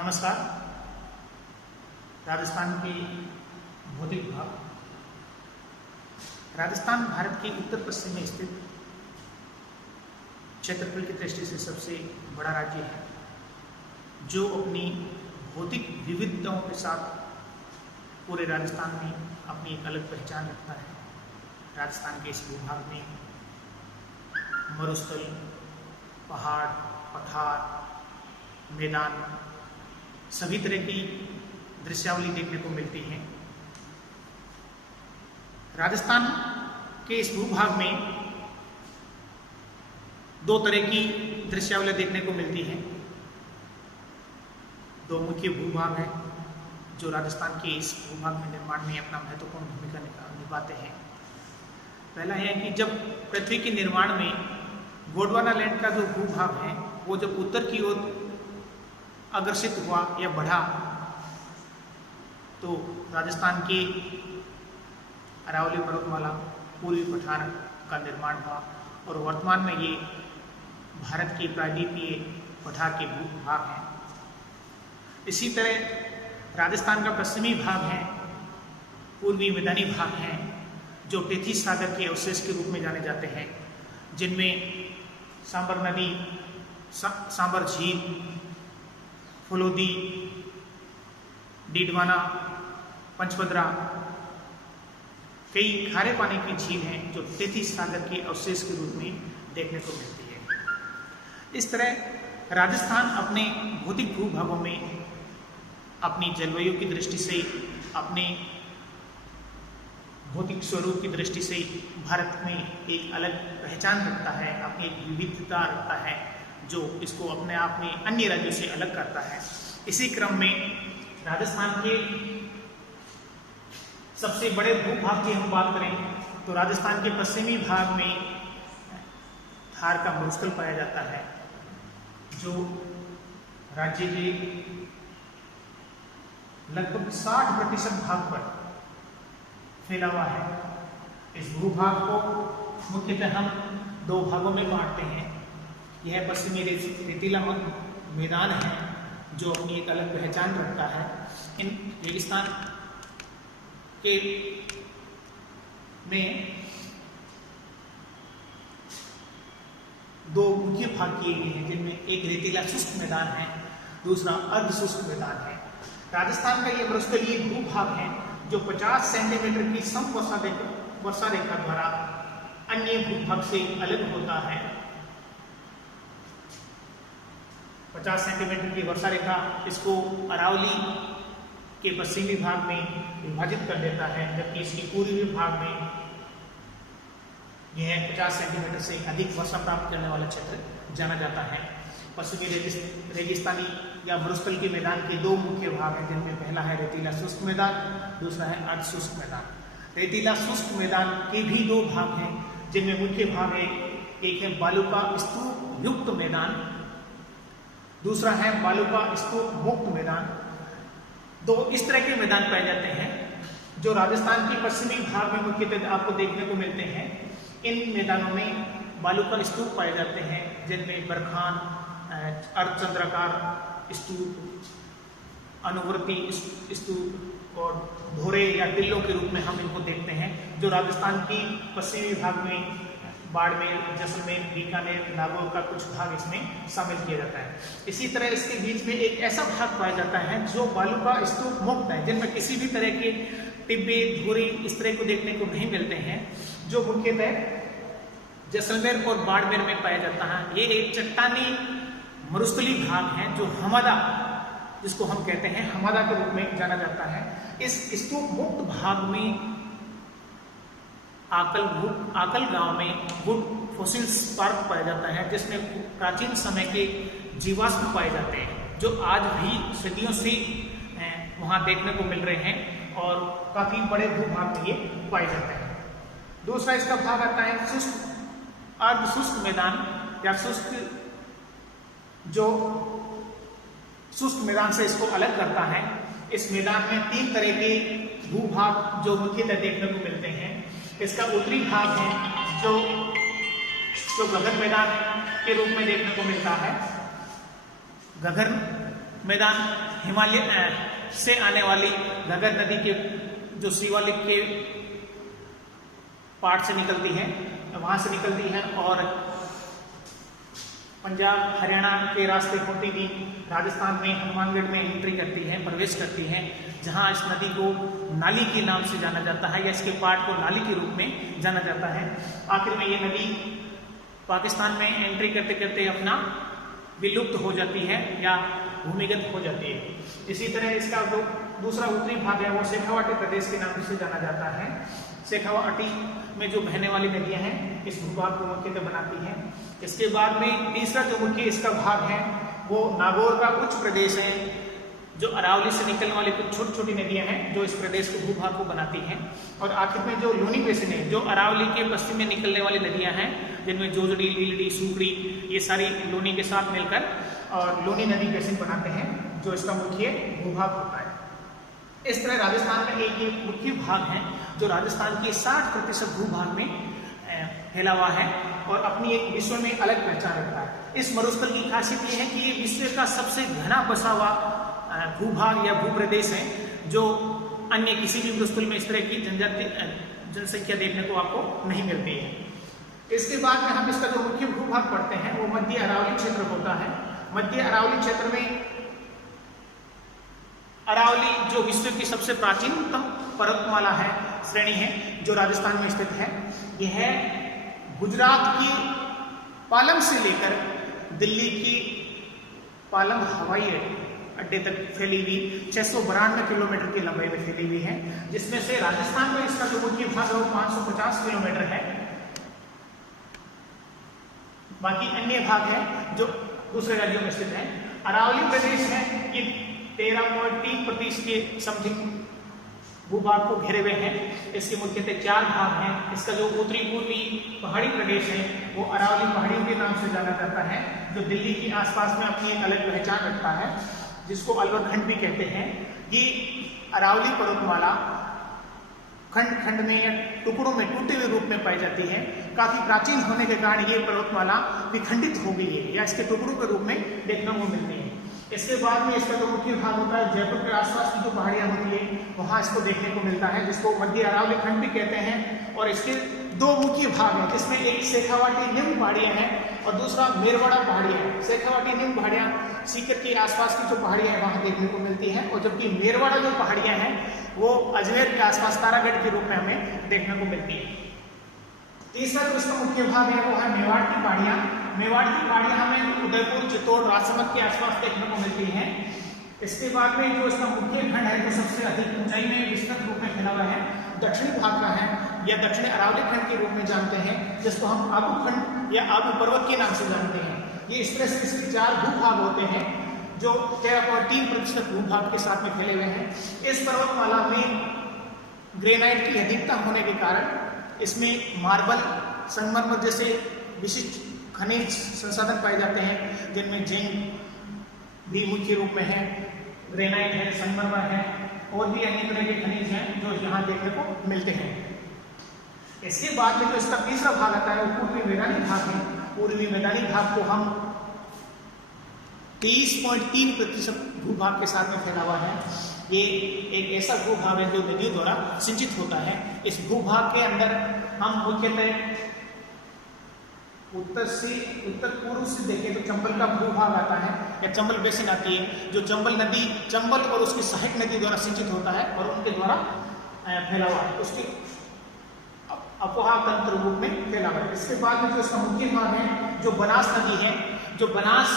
नमस्कार। राजस्थान के भौतिक भाग। राजस्थान भारत के उत्तर पश्चिम में स्थित क्षेत्रफल की दृष्टि से सबसे बड़ा राज्य है, जो अपनी भौतिक विविधताओं के साथ पूरे राजस्थान में अपनी एक अलग पहचान रखता है। राजस्थान के इस भूभाग में मरुस्थल, पहाड़, पठार, मैदान, सभी तरह की दृश्यावली देखने को मिलती है। राजस्थान के इस भूभाग में दो तरह की दृश्यावली देखने को मिलती है। दो मुख्य भूभाग हैं जो राजस्थान के इस भूभाग में निर्माण में अपना महत्वपूर्ण भूमिका निभाते हैं। पहला है कि जब पृथ्वी के निर्माण में गोंडवाना लैंड का जो भूभाग है वो जब उत्तर की ओर अग्रसित हुआ या बढ़ा तो राजस्थान के अरावली पर्वतमाला, पूर्वी पठार का निर्माण हुआ और वर्तमान में ये भारत के प्रायद्वीपीय पठार के भूभाग हैं। इसी तरह राजस्थान का पश्चिमी भाग है, पूर्वी मैदानी भाग हैं, जो तेथिस सागर के अवशेष के रूप में जाने जाते हैं, जिनमें सांबर नदी, सांबर झील, फुलोदी, डीडवाना, पंचपदरा, कई खारे पानी की झील हैं जो तेथिस सागर के अवशेष के रूप में देखने को मिलती है। इस तरह राजस्थान अपने भौतिक भूभागों में अपनी जलवायु की दृष्टि से, अपने भौतिक स्वरूप की दृष्टि से भारत में एक अलग पहचान रखता है, अपनी एक विविधता रखता है, जो इसको अपने आप में अन्य राज्यों से अलग करता है। इसी क्रम में राजस्थान के सबसे बड़े भूभाग की हम बात करें तो राजस्थान के पश्चिमी भाग में थार का मरुस्थल पाया जाता है, जो राज्य के लगभग 60% भाग पर फैला हुआ है। इस भूभाग को मुख्यतः हम दो भागों में बांटते हैं। यह पश्चिमी रेतीला मैदान है जो अपनी एक अलग पहचान रखता है। इन रेगिस्तान के में दो मुख्य भाग किए गए हैं, जिनमें एक रेतीला शुष्क मैदान है, दूसरा अर्ध शुष्क मैदान है। राजस्थान का यह मरुस्थलीय भूभाग है जो 50 सेंटीमीटर की सम वर्षा रेखा द्वारा अन्य भूभाग से अलग होता है। 50 सेंटीमीटर की वर्षा रेखा इसको अरावली के पश्चिमी भाग में विभाजित कर देता है, जबकि इसके पूर्वी भाग में यह 50 सेंटीमीटर से अधिक वर्षा प्राप्त करने वाला क्षेत्र जाना जाता है। पश्चिमी रेगिस्तानी या मरुस्थल के मैदान के दो मुख्य भाग हैं, जिनमें पहला है रेतीला शुष्क मैदान, दूसरा है अर्ध शुष्क मैदान। रेतीला शुष्क मैदान के भी दो भाग हैं, जिनमें मुख्य भाग है, एक है बालू का स्तूप युक्त मैदान, दूसरा है बालू का स्तूप मुक्त मैदान। दो इस तरह के मैदान पाए जाते हैं जो राजस्थान के पश्चिमी भाग में मुख्यतः आपको देखने को मिलते हैं। इन मैदानों में बालू का स्तूप पाए जाते हैं, जिनमें बरखान, अर्धचंद्राकार स्तूप, अनुवर्ती स्तूप और भोरे या टिल्लों के रूप में हम इनको देखते हैं, जो राजस्थान की पश्चिमी भाग में बाड़मेर, जैसलमेर, बीकानेर, नागौर का कुछ भाग इसमें शामिल किया जाता है। इसी तरह इसके बीच में एक ऐसा भाग पाया जाता है जो बालू का स्तूप मुक्त है, जिनमें किसी भी तरह के टिब्बे, धुरी इस तरह को देखने को नहीं मिलते हैं, जो मुख्यतः जैसलमेर और बाड़मेर में पाया जाता है। ये एक चट्टानी मरुस्थली भाग है जो हमादा, जिसको हम कहते हैं हमादा के रूप में जाना जाता है। इस स्तूप मुक्त भाग में आकल गांव में वुड फॉसिल्स पार्क पाया जाता है, जिसमें प्राचीन समय के जीवाश्म पाए जाते हैं, जो आज भी सदियों से वहां देखने को मिल रहे हैं और काफी बड़े भूभाग में ये पाए जाते हैं। दूसरा इसका भाग आता है शुष्क, अर्ध शुष्क मैदान या शुष्क, जो शुष्क मैदान से इसको अलग करता है। इस मैदान में 3 तरह के भूभाग जो मुख्यतः देखने को मिलते हैं। इसका उत्तरी भाग है जो गगन मैदान के रूप में देखने को मिलता है। गगन मैदान हिमालय से आने वाली घग्गर नदी के जो शिवालिक के पार्ट से निकलती है, वहां से निकलती है और पंजाब हरियाणा के रास्ते होती हुई राजस्थान में हनुमानगढ़ में एंट्री करती है, प्रवेश करती है, जहां इस नदी को नाली के नाम से जाना जाता है या इसके पार्ट को नाली के रूप में जाना जाता है। आखिर में ये नदी पाकिस्तान में एंट्री करते करते अपना विलुप्त हो जाती है या भूमिगत हो जाती है। इसी तरह इसका जो दूसरा उत्तरी भाग है वो शेखावाटी प्रदेश के नाम से जाना जाता है। शेखावाटी में जो बहने वाली नदियां हैं इस भूभाग को मुख्यतः बनाती हैं। इसके बाद में तीसरा जो मुख्य इसका भाग है वो नागौर का उच्च प्रदेश है, जो अरावली से निकलने वाली कुछ छोटी छोटी नदियां हैं जो इस प्रदेश को भूभाग को बनाती हैं। और आखिर में जो लोनी बेसिन है, जो अरावली के पश्चिम में निकलने वाली नदियां हैं, जिनमें जोजड़ी, लीलड़ी, सूकड़ी, ये सारी लोनी के साथ मिलकर और लोनी नदी बेसिन बनाते हैं, जो इसका मुख्य भूभाग होता है। इस तरह राजस्थान में एक ये मुख्य भाग है जो राजस्थान के 60% भूभाग में फैला हुआ है और अपनी एक विश्व में अलग पहचान रखता है। इस मरुस्थल की खासियत ये है कि ये विश्व का सबसे घना बसा हुआ भूभाग या भूप्रदेश है, जो अन्य किसी भी मरुस्थल में इस तरह की जनसंख्या देखने को आपको नहीं मिलती है। इसके बाद में हम इसका जो मुख्य भूभाग पढ़ते हैं वो मध्य अरावली क्षेत्र होता है। मध्य अरावली क्षेत्र में अरावली जो विश्व की सबसे प्राचीनतम पर्वतमाला है, श्रेणी है, जो राजस्थान में स्थित है। यह गुजरात की पालम से लेकर दिल्ली की पालम हवाई अड्डे तक फैली हुई 692 किलोमीटर की लंबाई में फैली हुई है, जिसमें से राजस्थान में इसका जो मुख्य भाग है वो 550 किलोमीटर है। बाकी अन्य भाग है जो दूसरे राज्यों में स्थित है। अरावली प्रदेश है ये 13.3% के समथिंग भूभाग को घेरे हुए हैं। इसके मुख्यतः 4 भाग हैं। इसका जो उत्तरी पूर्वी पहाड़ी प्रदेश है वो अरावली पहाड़ियों के नाम से जाना जाता है, जो दिल्ली के आसपास में अपनी एक अलग पहचान रखता है, जिसको अलवर खंड भी कहते हैं। ये अरावली पर्वतमाला खंड खंड में या टुकड़ों में टूटे हुए रूप में पाई जाती है। काफी प्राचीन होने के कारण ये पर्वतमाला विखंडित हो गई है या इसके टुकड़ों के रूप में देखने को मिलती है। इसके बाद में इसका जो मुख्य भाग होता है जयपुर के आसपास की जो पहाड़ियां होती है वहां इसको देखने को मिलता है, जिसको मध्य अरावली खंड भी कहते हैं। और इसके 2 मुख्य भाग हैं, जिसमें एक शेखावाटी निम्न पहाड़ियां हैं और दूसरा मेरवाड़ा पहाड़ियां हैं। शेखावाटी निम्न पहाड़ियां सीकर के आसपास की जो पहाड़ियां हैं वहां देखने को मिलती हैं, और जबकि मेरवाड़ा जो पहाड़ियां हैं वो अजमेर के आसपास तारागढ़ के रूप में हमें देखने को मिलती है। तीसरा जो इसका मुख्य भाग है वो है मेवाड़ की पहाड़ियां। मेवाड़ की पहाड़ियां हमें उदयपुर, चित्तौड़, राजसमंद के आसपास देखने को मिलती हैं। इसके बाद में जो इसका मुख्य खंड है जो सबसे अधिक ऊंचाई में विस्तृत रूप में फैला हुआ है दक्षिणी भाग का है, या दक्षिणी अरावली खंड के रूप में जानते हैं, जिसको हम आबू खंड या आबू पर्वत के नाम से जानते हैं। ये इस तरह से इसके 4 भूभाग होते हैं जो 13.3% भूभाग के साथ में फैले हुए हैं। इस पर्वतमाला में ग्रेनाइट की अधिकता होने के कारण इसमें मार्बल, संगमरमर जैसे विशिष्ट खनिज संसाधन पाए जाते हैं, जिनमें जिंक भी मुख्य रूप में है, ग्रेनाइट है, संगमरमर है और भी अन्य तरह के खनिज हैं जो यहाँ देखने को मिलते हैं। इसके बाद में जो इसका तीसरा भाग आता है वो पूर्वी मैदानी भाग है। पूर्वी मैदानी भाग को हम 23.3% भूभाग के साथ में फैला हुआ है। ये एक ऐसा भूभाग है जो नदियों द्वारा सिंचित होता है। इस भूभाग के अंदर हम मुख्यतः उत्तर पूर्व से देखें तो चंबल का भूभाग आता है या चंबल बेसिन आती है, जो चंबल नदी, चंबल और उसकी सहायक नदी द्वारा सिंचित होता है और उनके द्वारा फैला हुआ है, उसके अपोहा तंत्र रूप में फैला हुआ है। इसके बाद में जो इसका मुख्य भाग है जो बनास नदी है, जो बनास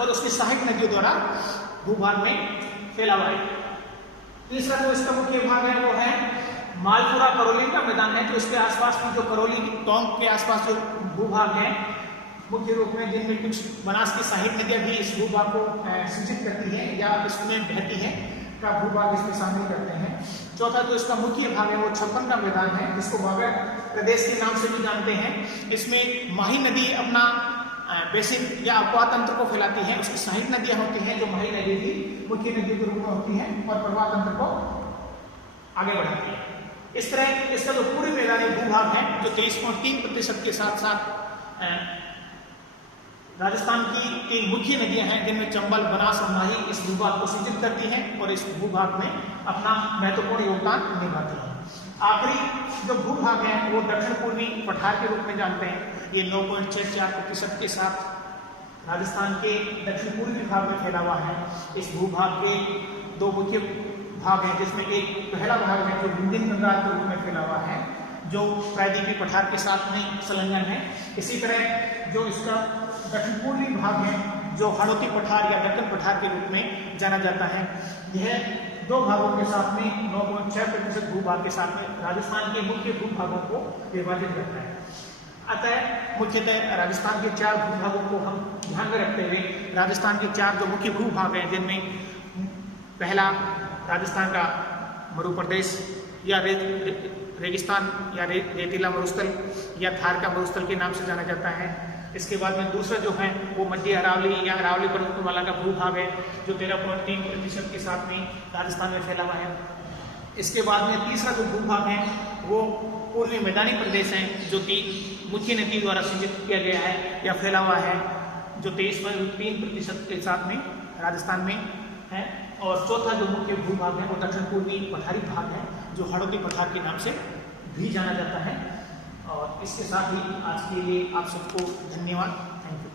और उसकी सहायक नदियों द्वारा भूभाग में फैला हुआ है। तीसरा जो इसका मुख्य भाग है वो है मालपुरा करौली का मैदान है, जो इसके आसपास की जो करौली टोंक के आसपास जो भूभाग है मुख्य रूप में, जिनमें कुछ बनास की सहायक नदियां भी इस भूभाग को सिंचित करती हैं या इसमें बहती हैं, का भूभाग इसमें शामिल करते हैं। चौथा जो इसका मुख्य भाग है वो छप्पन का मैदान है, जिसको वागड़ प्रदेश के नाम से भी जानते हैं। इसमें माही नदी अपना बेसिन या अपवाह तंत्र को फैलाती है। उसकी सहायक नदियां होती हैं जो माही नदी की मुख्य नदी के रूप में होती हैं और प्रवाह तंत्र को आगे बढ़ाती है। इस तरह इसका जो पूरी मैदानी भूभाग है जो 23.3% के साथ साथ राजस्थान की 3 मुख्य नदियां हैं जिनमें चंबल, बनास और माही इस भूभाग को सिंचित करती हैं और इस भूभाग में अपना महत्वपूर्ण योगदान निभाती हैं। आखिरी जो भूभाग है वो दक्षिण पूर्वी पठार के रूप में जानते हैं। ये 9.64% के साथ राजस्थान के दक्षिण पूर्वी भाग में फैला हुआ है। इस भूभाग के 2 मुख्य भाग हैं, जिसमें एक पहला भाग है जो विंध्यन गंगा के रूप में फैला हुआ है, जो प्रायद्वीपीय पठार के साथ में संलग्न है। इसी तरह जो इसका दक्षिण पूर्वी भाग है जो हाड़ौती पठार या दक्कन पठार के रूप में जाना जाता है। यह 2 भागों के साथ में 9.6% भूभाग के साथ में राजस्थान के मुख्य भूभागों को विभाजित करता है। अतः मुख्यतः राजस्थान के 4 भूभागों को हम ध्यान में रखते हुए राजस्थान के 4 जो मुख्य भूभाग हैं, जिनमें पहला राजस्थान का मरुप्रदेश या रेगिस्तान या रेतीला मरुस्थल या थार का मरुस्थल के नाम से जाना जाता है। इसके बाद में दूसरा जो है वो मध्य अरावली या अरावली पर्वतमाला का भूभाग है, जो 13.3% के साथ में राजस्थान में फैला हुआ है। इसके बाद में तीसरा जो भूभाग है वो पूर्वी मैदानी प्रदेश है, जो कि मुख्य नदी द्वारा सिंचित किया गया है या फैला हुआ है, जो 23.3% के साथ में राजस्थान में है। और चौथा जो मुख्य भूभाग है वो दक्षिण पूर्वी पठारी भाग है, जो हाड़ौती पठार के नाम से भी जाना जाता है। और इसके साथ ही आज के लिए आप सबको धन्यवाद। Thank you.